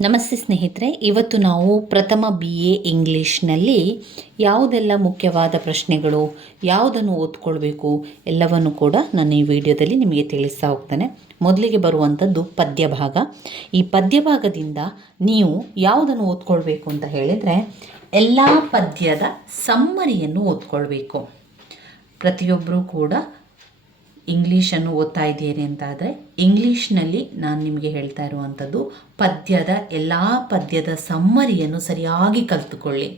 ನಮಸ್ತೆ ಸ್ನೇಹಿತರೆ, ಇವತ್ತು ನಾವು ಪ್ರಥಮ BA ಇಂಗ್ಲೀಷ್ನಲ್ಲಿ ಯಾವುದೆಲ್ಲ ಮುಖ್ಯವಾದ ಪ್ರಶ್ನೆಗಳು, ಯಾವುದನ್ನು ಓದ್ಕೊಳ್ಬೇಕು ಎಲ್ಲವನ್ನು ಕೂಡ ನಾನು ಈ ವಿಡಿಯೋದಲ್ಲಿ ನಿಮಗೆ ತಿಳಿಸ್ತಾ ಹೋಗ್ತೇನೆ. ಮೊದಲಿಗೆ ಬರುವಂಥದ್ದು ಪದ್ಯ ಭಾಗ. ಈ ಪದ್ಯ ಭಾಗದಿಂದ ನೀವು ಯಾವುದನ್ನು ಓದ್ಕೊಳ್ಬೇಕು ಅಂತ ಹೇಳಿದರೆ, ಎಲ್ಲ ಪದ್ಯದ ಸಮ್ಮರಿಯನ್ನು ಓದ್ಕೊಳ್ಬೇಕು. ಪ್ರತಿಯೊಬ್ಬರೂ ಕೂಡ ಇಂಗ್ಲೀಷನ್ನು ಓದ್ತಾ ಇದ್ದೀರಿ ಅಂತಾದರೆ ಇಂಗ್ಲೀಷ್ನಲ್ಲಿ ನಾನು ನಿಮಗೆ ಹೇಳ್ತಾ ಇರುವಂಥದ್ದು ಎಲ್ಲ ಪದ್ಯದ ಸಮ್ಮರಿಯನ್ನು ಸರಿಯಾಗಿ ಕಲಿತುಕೊಳ್ಳಿ.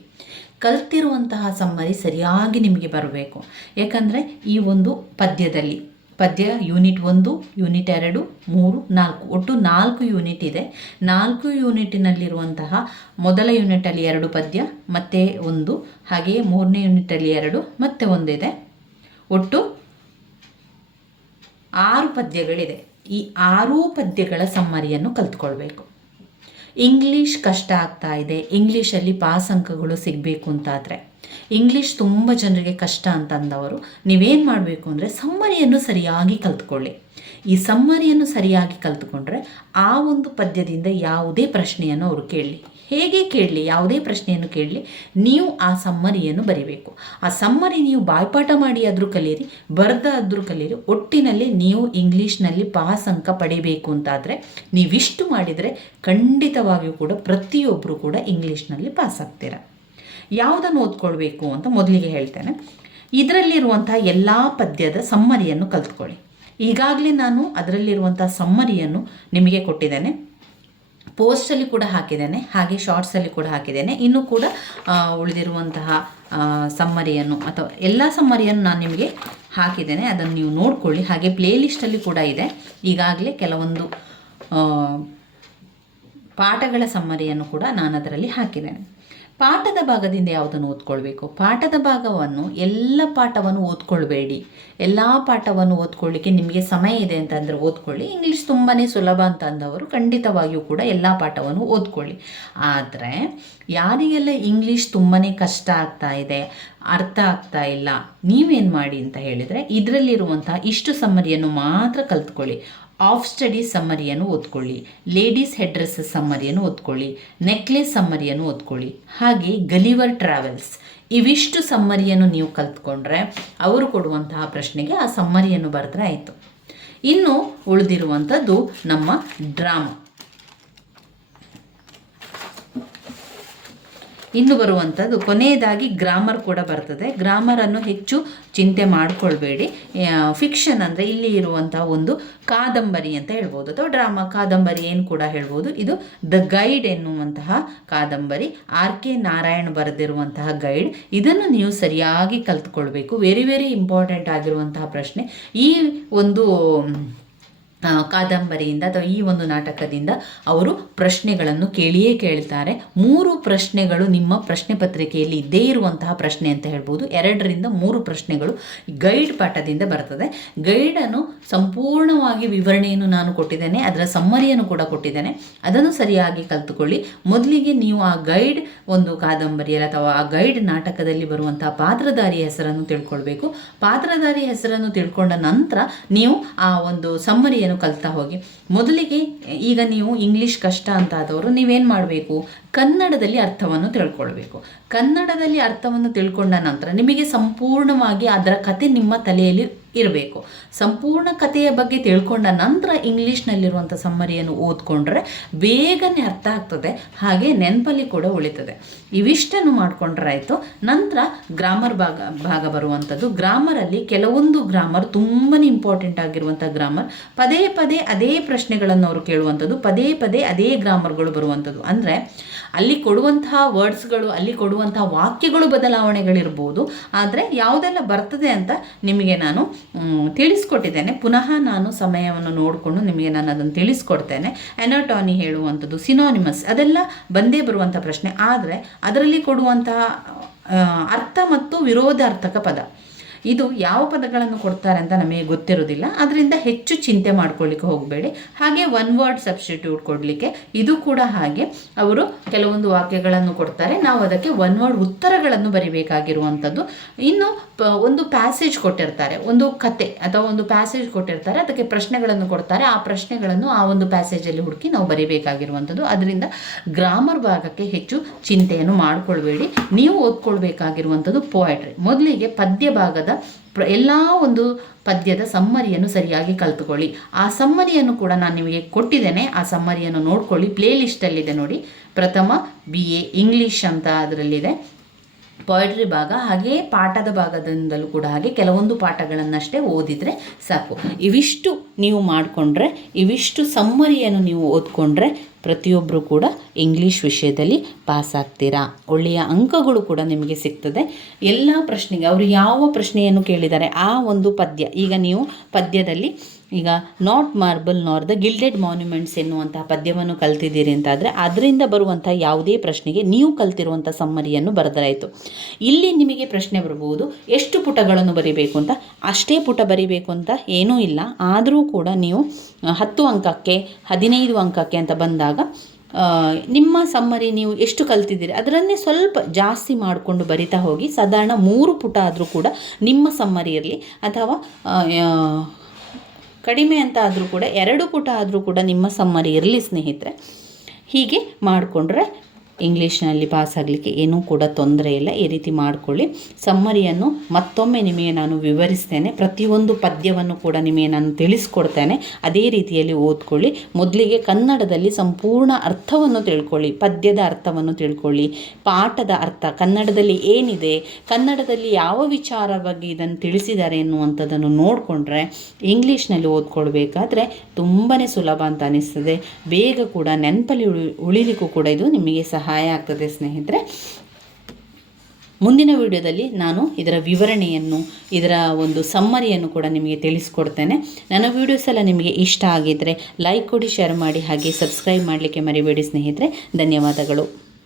ಕಲ್ತಿರುವಂತಹ ಸಮ್ಮರಿ ಸರಿಯಾಗಿ ನಿಮಗೆ ಬರಬೇಕು. ಯಾಕಂದರೆ ಈ ಒಂದು ಪದ್ಯ ಯೂನಿಟ್ 1, ಯೂನಿಟ್ 2, 3, 4 ಒಟ್ಟು 4 ಯೂನಿಟ್ ಇದೆ. 4 ಯೂನಿಟಿನಲ್ಲಿರುವಂತಹ ಮೊದಲ ಯೂನಿಟಲ್ಲಿ 2 ಪದ್ಯ ಮತ್ತು 1, ಹಾಗೆಯೇ 3ನೇ ಯೂನಿಟಲ್ಲಿ 2 ಮತ್ತು 1 ಇದೆ. ಒಟ್ಟು 6 ಪದ್ಯಗಳಿದೆ. ಈ 6 ಪದ್ಯಗಳ ಸಮ್ಮರಿಯನ್ನು ಕಲ್ತ್ಕೊಳ್ಬೇಕು. ಇಂಗ್ಲೀಷ್ ಕಷ್ಟ ಆಗ್ತಾ ಇದೆ, ಇಂಗ್ಲೀಷಲ್ಲಿ ಪಾಸ್ ಅಂಕಗಳು ಸಿಗಬೇಕು ಅಂತಾದರೆ, ಇಂಗ್ಲೀಷ್ ತುಂಬ ಜನರಿಗೆ ಕಷ್ಟ ಅಂತಂದವರು ನೀವೇನು ಮಾಡಬೇಕು ಅಂದರೆ ಸಮ್ಮರಿಯನ್ನು ಸರಿಯಾಗಿ ಕಲ್ತ್ಕೊಳ್ಳಿ. ಈ ಸಮ್ಮರಿಯನ್ನು ಸರಿಯಾಗಿ ಕಲ್ತ್ಕೊಂಡ್ರೆ ಆ ಒಂದು ಪದ್ಯದಿಂದ ಯಾವುದೇ ಪ್ರಶ್ನೆಯನ್ನು ಅವರು ಕೇಳಲಿ, ಹೇಗೆ ಕೇಳಲಿ, ಯಾವುದೇ ಪ್ರಶ್ನೆಯನ್ನು ಕೇಳಲಿ, ನೀವು ಆ ಸಮ್ಮರಿಯನ್ನು ಬರಿಬೇಕು. ಆ ಸಮ್ಮರಿ ನೀವು ಬಾಯ್ಪಾಠ ಮಾಡಿ ಆದರೂ ಕಲೀರಿ, ಬರೆದಾದರೂ ಕಲೀರಿ, ಒಟ್ಟಿನಲ್ಲಿ ನೀವು ಇಂಗ್ಲೀಷ್ನಲ್ಲಿ ಪಾಸ್ ಅಂಕ ಪಡಿಬೇಕು ಅಂತಾದರೆ ನೀವಿಷ್ಟು ಮಾಡಿದರೆ ಖಂಡಿತವಾಗಿಯೂ ಕೂಡ ಪ್ರತಿಯೊಬ್ಬರು ಕೂಡ ಇಂಗ್ಲೀಷ್ನಲ್ಲಿ ಪಾಸ್ ಆಗ್ತೀರ. ಯಾವುದನ್ನು ಓದ್ಕೊಳ್ಬೇಕು ಅಂತ ಮೊದಲಿಗೆ ಹೇಳ್ತೇನೆ. ಇದರಲ್ಲಿರುವಂಥ ಎಲ್ಲ ಪದ್ಯದ ಸಮ್ಮರಿಯನ್ನು ಕಲ್ತ್ಕೊಳ್ಳಿ. ಈಗಾಗಲೇ ನಾನು ಅದರಲ್ಲಿರುವಂಥ ಸಮ್ಮರಿಯನ್ನು ನಿಮಗೆ ಕೊಟ್ಟಿದ್ದೇನೆ, ಪೋಸ್ಟಲ್ಲಿ ಕೂಡ ಹಾಕಿದ್ದೇನೆ, ಹಾಗೆ ಶಾರ್ಟ್ಸಲ್ಲಿ ಕೂಡ ಹಾಕಿದ್ದೇನೆ. ಇನ್ನೂ ಕೂಡ ಉಳಿದಿರುವಂತಹ ಸಮ್ಮರಿಯನ್ನು ಅಥವಾ ಎಲ್ಲ ಸಮ್ಮರಿಯನ್ನು ನಾನು ನಿಮಗೆ ಹಾಕಿದ್ದೇನೆ, ಅದನ್ನು ನೀವು ನೋಡಿಕೊಳ್ಳಿ. ಹಾಗೆ ಪ್ಲೇಲಿಸ್ಟಲ್ಲಿ ಕೂಡ ಇದೆ. ಈಗಾಗಲೇ ಕೆಲವೊಂದು ಪಾಠಗಳ ಸಮ್ಮರಿಯನ್ನು ಕೂಡ ನಾನು ಅದರಲ್ಲಿ ಹಾಕಿದ್ದೇನೆ. ಪಾಠದ ಭಾಗದಿಂದ ಯಾವುದನ್ನು ಓದ್ಕೊಳ್ಬೇಕು? ಪಾಠದ ಭಾಗವನ್ನು ಎಲ್ಲ ಪಾಠವನ್ನು ಓದ್ಕೊಳ್ಬೇಡಿ. ಎಲ್ಲ ಪಾಠವನ್ನು ಓದ್ಕೊಳ್ಳಿಕ್ಕೆ ನಿಮಗೆ ಸಮಯ ಇದೆ ಅಂತಂದರೆ ಓದ್ಕೊಳ್ಳಿ. ಇಂಗ್ಲೀಷ್ ತುಂಬಾ ಸುಲಭ ಅಂತ ಅಂದವರು ಖಂಡಿತವಾಗಿಯೂ ಕೂಡ ಎಲ್ಲ ಪಾಠವನ್ನು ಓದ್ಕೊಳ್ಳಿ. ಆದರೆ ಯಾರಿಗೆಲ್ಲ ಇಂಗ್ಲೀಷ್ ತುಂಬಾ ಕಷ್ಟ ಆಗ್ತಾ ಇದೆ, ಅರ್ಥ ಆಗ್ತಾ ಇಲ್ಲ, ನೀವೇನು ಮಾಡಿ ಅಂತ ಹೇಳಿದರೆ ಇದರಲ್ಲಿರುವಂಥ ಇಷ್ಟು ಸಮ್ಮರಿಯನ್ನು ಮಾತ್ರ ಕಲ್ತ್ಕೊಳ್ಳಿ. ಆಫ್ ಸ್ಟಡಿ ಸಮ್ಮರಿಯನ್ನು ಓದ್ಕೊಳ್ಳಿ, ಲೇಡೀಸ್ ಹೆಡ್ ಡ್ರೆಸ್ಸಸ್ ಸಮ್ಮರಿಯನ್ನು ಓದ್ಕೊಳ್ಳಿ, ನೆಕ್ಲೆಸ್ ಸಮ್ಮರಿಯನ್ನು ಓದ್ಕೊಳ್ಳಿ, ಹಾಗೆ ಗಲಿವರ್ ಟ್ರಾವೆಲ್ಸ್. ಇವಿಷ್ಟು ಸಮ್ಮರಿಯನ್ನು ನೀವು ಕಲ್ತ್ಕೊಂಡ್ರೆ ಅವರು ಕೊಡುವಂತಹ ಪ್ರಶ್ನೆಗೆ ಆ ಸಮ್ಮರಿಯನ್ನು ಬರೆದ್ರೆ ಆಯಿತು. ಇನ್ನು ಉಳಿದಿರುವಂಥದ್ದು ನಮ್ಮ ಡ್ರಾಮಾ. ಇನ್ನು ಬರುವಂಥದ್ದು ಕೊನೆಯದಾಗಿ ಗ್ರಾಮರ್ ಕೂಡ ಬರ್ತದೆ. ಗ್ರಾಮರನ್ನು ಹೆಚ್ಚು ಚಿಂತೆ ಮಾಡಿಕೊಳ್ಬೇಡಿ. ಫಿಕ್ಷನ್ ಅಂದರೆ ಇಲ್ಲಿ ಇರುವಂತಹ ಒಂದು ಕಾದಂಬರಿ ಅಂತ ಹೇಳ್ಬೋದು, ಅಥವಾ ಡ್ರಾಮಾ ಕಾದಂಬರಿ ಏನು ಕೂಡ ಹೇಳ್ಬೋದು. ಇದು ದ ಗೈಡ್ ಎನ್ನುವಂತಹ ಕಾದಂಬರಿ, RK ನಾರಾಯಣ್ ಬರೆದಿರುವಂತಹ ಗೈಡ್. ಇದನ್ನು ನೀವು ಸರಿಯಾಗಿ ಕಲ್ತ್ಕೊಳ್ಬೇಕು. ವೆರಿ ವೆರಿ ಇಂಪಾರ್ಟೆಂಟ್ ಆಗಿರುವಂತಹ ಪ್ರಶ್ನೆ. ಈ ಒಂದು ಕಾದಂಬರಿಯಿಂದ ಅಥವಾ ಈ ಒಂದು ನಾಟಕದಿಂದ ಅವರು ಪ್ರಶ್ನೆಗಳನ್ನು ಕೇಳಿಯೇ ಕೇಳ್ತಾರೆ. 3 ಪ್ರಶ್ನೆಗಳು ನಿಮ್ಮ ಪ್ರಶ್ನೆ ಪತ್ರಿಕೆಯಲ್ಲಿ ಇದ್ದೇ ಇರುವಂತಹ ಪ್ರಶ್ನೆ ಅಂತ ಹೇಳ್ಬೋದು. 2ರಿಂದ 3 ಪ್ರಶ್ನೆಗಳು ಗೈಡ್ ಪಾಠದಿಂದ ಬರ್ತದೆ. ಗೈಡನ್ನು ಸಂಪೂರ್ಣವಾಗಿ ವಿವರಣೆಯನ್ನು ನಾನು ಕೊಟ್ಟಿದ್ದೇನೆ, ಅದರ ಸಮ್ಮರಿಯನ್ನು ಕೂಡ ಕೊಟ್ಟಿದ್ದೇನೆ. ಅದನ್ನು ಸರಿಯಾಗಿ ಕಲ್ತುಕೊಳ್ಳಿ. ಮೊದಲಿಗೆ ನೀವು ಆ ಗೈಡ್ ಒಂದು ಕಾದಂಬರಿಯಲ್ಲಿ ಅಥವಾ ಆ ಗೈಡ್ ನಾಟಕದಲ್ಲಿ ಬರುವಂತಹ ಪಾತ್ರಧಾರಿಯ ಹೆಸರನ್ನು ತಿಳ್ಕೊಳ್ಬೇಕು. ಪಾತ್ರಧಾರಿಯ ಹೆಸರನ್ನು ತಿಳ್ಕೊಂಡ ನಂತರ ನೀವು ಆ ಒಂದು ಸಮ್ಮರಿಯನ್ನು ಕಲ್ತಾ ಹೋಗಿ. ಮೊದಲಿಗೆ ಈಗ ನೀವು ಇಂಗ್ಲೀಷ್ ಕಷ್ಟ ಅಂತ ಆದವರು ನೀವೇನು ಮಾಡಬೇಕು, ಕನ್ನಡದಲ್ಲಿ ಅರ್ಥವನ್ನು ತಿಳ್ಕೊಳ್ಬೇಕು. ಕನ್ನಡದಲ್ಲಿ ಅರ್ಥವನ್ನು ತಿಳ್ಕೊಂಡ ನಂತರ ನಿಮಗೆ ಸಂಪೂರ್ಣವಾಗಿ ಅದರ ಕತೆ ನಿಮ್ಮ ತಲೆಯಲ್ಲಿ ಇರಬೇಕು. ಸಂಪೂರ್ಣ ಕಥೆಯ ಬಗ್ಗೆ ತಿಳ್ಕೊಂಡ ನಂತರ ಇಂಗ್ಲೀಷ್ನಲ್ಲಿರುವಂಥ ಸಮ್ಮರಿಯನ್ನು ಓದ್ಕೊಂಡ್ರೆ ಬೇಗನೆ ಅರ್ಥ ಆಗ್ತದೆ, ಹಾಗೆ ನೆನಪಲ್ಲಿ ಕೂಡ ಉಳಿತದೆ. ಇವಿಷ್ಟನ್ನು ಮಾಡ್ಕೊಂಡ್ರಾಯ್ತು. ನಂತರ ಗ್ರಾಮರ್ ಭಾಗ ಬರುವಂಥದ್ದು. ಗ್ರಾಮರಲ್ಲಿ ಕೆಲವೊಂದು ಗ್ರಾಮರ್ ತುಂಬಾ ಇಂಪಾರ್ಟೆಂಟ್ ಆಗಿರುವಂಥ ಗ್ರಾಮರ್, ಪದೇ ಪದೇ ಅದೇ ಪ್ರಶ್ನೆಗಳನ್ನು ಅವರು ಕೇಳುವಂಥದ್ದು, ಪದೇ ಪದೇ ಅದೇ ಗ್ರಾಮರ್ಗಳು ಬರುವಂಥದ್ದು. ಅಂದರೆ ಅಲ್ಲಿ ಕೊಡುವಂತಹ ವರ್ಡ್ಸ್ಗಳು, ಅಲ್ಲಿ ಕೊಡುವಂತಹ ವಾಕ್ಯಗಳು ಬದಲಾವಣೆಗಳಿರ್ಬೋದು, ಆದರೆ ಯಾವುದೆಲ್ಲ ಬರ್ತದೆ ಅಂತ ನಿಮಗೆ ನಾನು ತಿಳಿಸ್ಕೊಟ್ಟಿದ್ದೇನೆ. ಪುನಃ ನಾನು ಸಮಯವನ್ನು ನೋಡಿಕೊಂಡು ನಿಮಗೆ ನಾನು ಅದನ್ನು ತಿಳಿಸ್ಕೊಡ್ತೇನೆ. ಎನಾಟೋಮಿ ಹೇಳುವಂಥದ್ದು, ಸಿನೋನಿಮಸ್, ಅದೆಲ್ಲ ಬಂದೇ ಬರುವಂಥ ಪ್ರಶ್ನೆ. ಆದರೆ ಅದರಲ್ಲಿ ಕೊಡುವಂತಹ ಅರ್ಥ ಮತ್ತು ವಿರೋಧಾರ್ಥಕ ಪದ ಇದು ಯಾವ ಪದಗಳನ್ನು ಕೊಡ್ತಾರೆ ಅಂತ ನಮಗೆ ಗೊತ್ತಿರೋದಿಲ್ಲ, ಅದರಿಂದ ಹೆಚ್ಚು ಚಿಂತೆ ಮಾಡ್ಕೊಳ್ಳಿಕ್ಕೆ ಹೋಗಬೇಡಿ. ಹಾಗೆ ಒನ್ ವರ್ಡ್ ಸಬ್ಸ್ಟಿಟ್ಯೂಟ್ ಕೊಡಲಿಕ್ಕೆ ಇದು ಕೂಡ ಹಾಗೆ, ಅವರು ಕೆಲವೊಂದು ವಾಕ್ಯಗಳನ್ನು ಕೊಡ್ತಾರೆ, ನಾವು ಅದಕ್ಕೆ ಒನ್ ವರ್ಡ್ ಉತ್ತರಗಳನ್ನು ಬರಿಬೇಕಾಗಿರುವಂಥದ್ದು. ಇನ್ನು ಒಂದು ಪ್ಯಾಸೇಜ್ ಕೊಟ್ಟಿರ್ತಾರೆ, ಒಂದು ಕತೆ ಅಥವಾ ಒಂದು ಪ್ಯಾಸೇಜ್ ಕೊಟ್ಟಿರ್ತಾರೆ, ಅದಕ್ಕೆ ಪ್ರಶ್ನೆಗಳನ್ನು ಕೊಡ್ತಾರೆ, ಆ ಪ್ರಶ್ನೆಗಳನ್ನು ಆ ಒಂದು ಪ್ಯಾಸೇಜಲ್ಲಿ ಹುಡುಕಿ ನಾವು ಬರಿಬೇಕಾಗಿರುವಂಥದ್ದು. ಅದರಿಂದ ಗ್ರಾಮರ್ ಭಾಗಕ್ಕೆ ಹೆಚ್ಚು ಚಿಂತೆಯನ್ನು ಮಾಡಿಕೊಳ್ಬೇಡಿ. ನೀವು ಓದ್ಕೊಳ್ಬೇಕಾಗಿರುವಂಥದ್ದು ಪೋಯಟ್ರಿ. ಮೊದಲಿಗೆ ಪದ್ಯ ಭಾಗದ ಎಲ್ಲ ಒಂದು ಪದ್ಯದ ಸಮ್ಮರಿಯನ್ನು ಸರಿಯಾಗಿ ಕಲ್ತ್ಕೊಳ್ಳಿ. ಆ ಸಮ್ಮರಿಯನ್ನು ಕೂಡ ನಾನು ನಿಮಗೆ ಕೊಟ್ಟಿದ್ದೇನೆ, ಆ ಸಮ್ಮರಿಯನ್ನು ನೋಡ್ಕೊಳ್ಳಿ. ಪ್ಲೇ ಲಿಸ್ಟಲ್ಲಿದೆ ನೋಡಿ, ಪ್ರಥಮ BA ಇಂಗ್ಲೀಷ್ ಅಂತ ಅದರಲ್ಲಿದೆ ಪೊಯಟ್ರಿ ಭಾಗ. ಹಾಗೆಯೇ ಪಾಠದ ಭಾಗದಿಂದಲೂ ಕೂಡ ಹಾಗೆ ಕೆಲವೊಂದು ಪಾಠಗಳನ್ನಷ್ಟೇ ಓದಿದರೆ ಸಾಕು. ಇವಿಷ್ಟು ನೀವು ಮಾಡಿಕೊಂಡ್ರೆ, ಇವಿಷ್ಟು ಸಮ್ಮರಿಯನ್ನು ನೀವು ಓದ್ಕೊಂಡ್ರೆ ಪ್ರತಿಯೊಬ್ಬರು ಕೂಡ ಇಂಗ್ಲೀಷ್ ವಿಷಯದಲ್ಲಿ ಪಾಸ್ ಆಗ್ತೀರಾ. ಒಳ್ಳೆಯ ಅಂಕಗಳು ಕೂಡ ನಿಮಗೆ ಸಿಗ್ತದೆ. ಎಲ್ಲ ಪ್ರಶ್ನೆಗೆ ಅವರು ಯಾವ ಪ್ರಶ್ನೆಯನ್ನು ಕೇಳಿದ್ದಾರೆ ಆ ಒಂದು ಪದ್ಯ, ಈಗ ನೀವು ಪದ್ಯದಲ್ಲಿ ಈಗ ನಾಟ್ ಮಾರ್ಬಲ್ ನಾರ್ ದ ಗಿಲ್ಡೆಡ್ ಮಾನ್ಯುಮೆಂಟ್ಸ್ ಎನ್ನುವಂತಹ ಪದ್ಯವನ್ನು ಕಲ್ತಿದ್ದೀರಿ ಅಂತಾದರೆ ಅದರಿಂದ ಬರುವಂಥ ಯಾವುದೇ ಪ್ರಶ್ನೆಗೆ ನೀವು ಕಲ್ತಿರುವಂಥ ಸಮ್ಮರಿಯನ್ನು ಬರೆದರಾಯಿತು. ಇಲ್ಲಿ ನಿಮಗೆ ಪ್ರಶ್ನೆ ಬರ್ಬೋದು, ಎಷ್ಟು ಪುಟಗಳನ್ನು ಬರೀಬೇಕು ಅಂತ. ಅಷ್ಟೇ ಪುಟ ಬರೀಬೇಕು ಅಂತ ಏನೂ ಇಲ್ಲ, ಆದರೂ ಕೂಡ ನೀವು 10 ಅಂಕಕ್ಕೆ 15 ಅಂಕಕ್ಕೆ ಅಂತ ಬಂದಾಗ ನಿಮ್ಮ ಸಮ್ಮರಿ ನೀವು ಎಷ್ಟು ಕಲ್ತಿದ್ದೀರಿ ಅದರನ್ನೇ ಸ್ವಲ್ಪ ಜಾಸ್ತಿ ಮಾಡಿಕೊಂಡು ಬರಿತಾ ಹೋಗಿ. ಸಾಧಾರಣ 3 ಪುಟ ಆದರೂ ಕೂಡ ನಿಮ್ಮ ಸಮ್ಮರಿ ಇರಲಿ, ಅಥವಾ ಕಡಿಮೆ ಅಂತ ಆದರೂ ಕೂಡ 2 ಪುಟ ಆದರೂ ಕೂಡ ನಿಮ್ಮ ಸಮ್ಮರಿ ಇರಲಿ ಸ್ನೇಹಿತರೆ. ಹೀಗೆ ಮಾಡಿಕೊಂಡ್ರೆ ಇಂಗ್ಲೀಷ್ನಲ್ಲಿ ಪಾಸ್ ಆಗಲಿಕ್ಕೆ ಏನೂ ಕೂಡ ತೊಂದರೆ ಇಲ್ಲ. ಈ ರೀತಿ ಮಾಡಿಕೊಳ್ಳಿ. ಸಮ್ಮರಿಯನ್ನು ಮತ್ತೊಮ್ಮೆ ನಿಮಗೆ ನಾನು ವಿವರಿಸ್ತೇನೆ, ಪ್ರತಿಯೊಂದು ಪದ್ಯವನ್ನು ಕೂಡ ನಿಮಗೆ ನಾನು ತಿಳಿಸ್ಕೊಡ್ತೇನೆ. ಅದೇ ರೀತಿಯಲ್ಲಿ ಓದ್ಕೊಳ್ಳಿ. ಮೊದಲಿಗೆ ಕನ್ನಡದಲ್ಲಿ ಸಂಪೂರ್ಣ ಅರ್ಥವನ್ನು ತಿಳ್ಕೊಳ್ಳಿ, ಪದ್ಯದ ಅರ್ಥವನ್ನು ತಿಳ್ಕೊಳ್ಳಿ, ಪಾಠದ ಅರ್ಥ ಕನ್ನಡದಲ್ಲಿ ಏನಿದೆ, ಕನ್ನಡದಲ್ಲಿ ಯಾವ ವಿಚಾರ ಬಗ್ಗೆ ಇದನ್ನು ತಿಳಿಸಿದ್ದಾರೆ ಎನ್ನುವಂಥದ್ದನ್ನು ನೋಡಿಕೊಂಡ್ರೆ ಇಂಗ್ಲೀಷ್ನಲ್ಲಿ ಓದ್ಕೊಳ್ಬೇಕಾದ್ರೆ ತುಂಬಾ ಸುಲಭ ಅಂತ ಅನಿಸ್ತದೆ. ಬೇಗ ಕೂಡ ನೆನಪಲ್ಲಿ ಉಳಿಲಿಕ್ಕೂ ಕೂಡ ಇದು ನಿಮಗೆ ಸಹಾಯ ಆಗ್ತದೆ ಸ್ನೇಹಿತರೆ. ಮುಂದಿನ ವಿಡಿಯೋದಲ್ಲಿ ನಾನು ಇದರ ವಿವರಣೆಯನ್ನು, ಇದರ ಒಂದು ಸಮ್ಮರಿಯನ್ನು ಕೂಡ ನಿಮಗೆ ತಿಳಿಸ್ಕೊಡ್ತೇನೆ. ನನ್ನ ವಿಡಿಯೋಸ್ ಎಲ್ಲ ನಿಮಗೆ ಇಷ್ಟ ಆಗಿದ್ದರೆ ಲೈಕ್ ಕೊಡಿ, ಶೇರ್ ಮಾಡಿ, ಹಾಗೆ ಸಬ್ಸ್ಕ್ರೈಬ್ ಮಾಡಲಿಕ್ಕೆ ಮರಿಬೇಡಿ ಸ್ನೇಹಿತರೆ. ಧನ್ಯವಾದಗಳು.